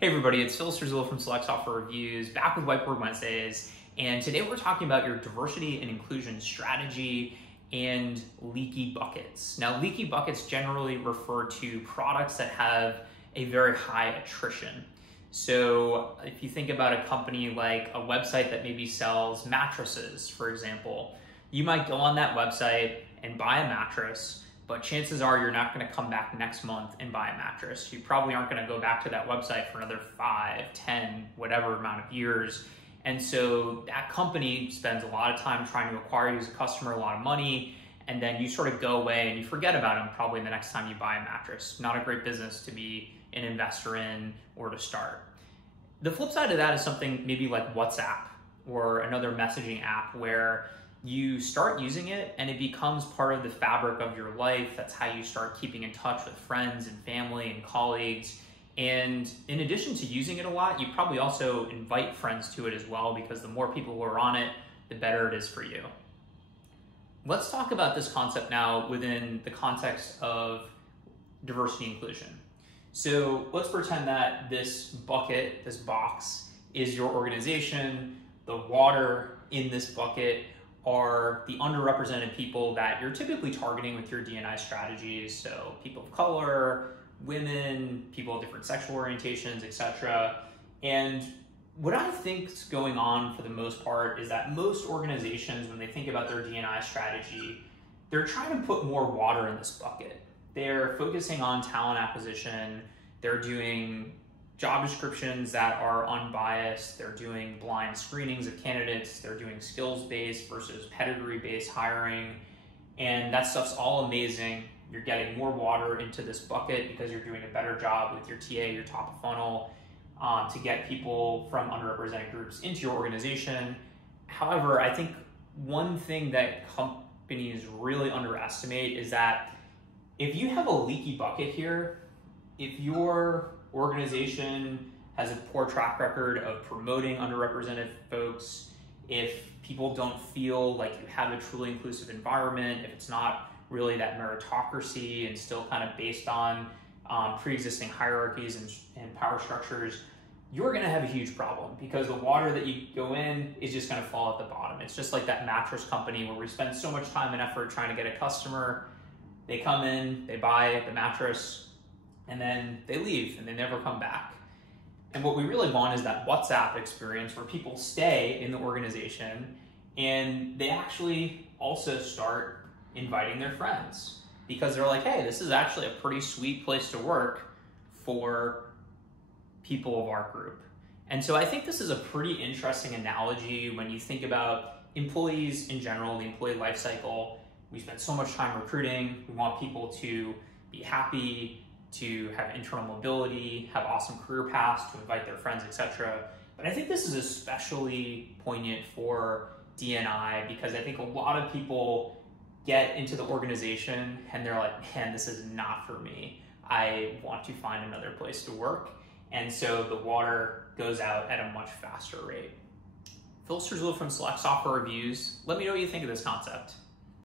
Hey everybody, it's Phil Sterzullo from Select Software Reviews, back with Whiteboard Wednesdays, and today we're talking about your diversity and inclusion strategy and leaky buckets. Now, leaky buckets generally refer to products that have a very high attrition. So if you think about a company like a website that maybe sells mattresses, for example, you might go on that website and buy a mattress, but chances are you're not going to come back next month and buy a mattress. You probably aren't going to go back to that website for another 5, 10, whatever amount of years. And so that company spends a lot of time trying to acquire you as a customer, a lot of money, and then you sort of go away and you forget about them probably the next time you buy a mattress. Not a great business to be an investor in or to start. The flip side of that is something maybe like WhatsApp or another messaging app where you start using it and it becomes part of the fabric of your life. That's how you start keeping in touch with friends and family and colleagues. And in addition to using it a lot, you probably also invite friends to it as well, because the more people who are on it, the better it is for you. Let's talk about this concept now within the context of diversity and inclusion. So let's pretend that this bucket, this box, is your organization. The water in this bucket are the underrepresented people that you're typically targeting with your D&I strategies. So people of color, women, people of different sexual orientations, etc. And what I think is going on for the most part is that most organizations, when they think about their D&I strategy, they're trying to put more water in this bucket. They're focusing on talent acquisition. They're doing job descriptions that are unbiased. They're doing blind screenings of candidates. They're doing skills-based versus pedigree-based hiring. And that stuff's all amazing. You're getting more water into this bucket because you're doing a better job with your TA, your top of funnel, to get people from underrepresented groups into your organization. However, I think one thing that companies really underestimate is that if you have a leaky bucket here, if your organization has a poor track record of promoting underrepresented folks, if people don't feel like you have a truly inclusive environment, if it's not really that meritocracy and still kind of based on pre-existing hierarchies and power structures, you're going to have a huge problem, because the water that you go in is just going to fall at the bottom. It's just like that mattress company where we spend so much time and effort trying to get a customer. They come in, they buy the mattress, and then they leave and they never come back. And what we really want is that WhatsApp experience where people stay in the organization and they actually also start inviting their friends, because they're like, hey, this is actually a pretty sweet place to work for people of our group. And so I think this is a pretty interesting analogy when you think about employees in general, the employee life cycle. We spend so much time recruiting. We want people to be happy, to have internal mobility, have awesome career paths, to invite their friends, etc. But I think this is especially poignant for D&I, because I think a lot of people get into the organization and they're like, man, this is not for me. I want to find another place to work. And so the water goes out at a much faster rate. Phil Sterzullo from Select Software Reviews. Let me know what you think of this concept.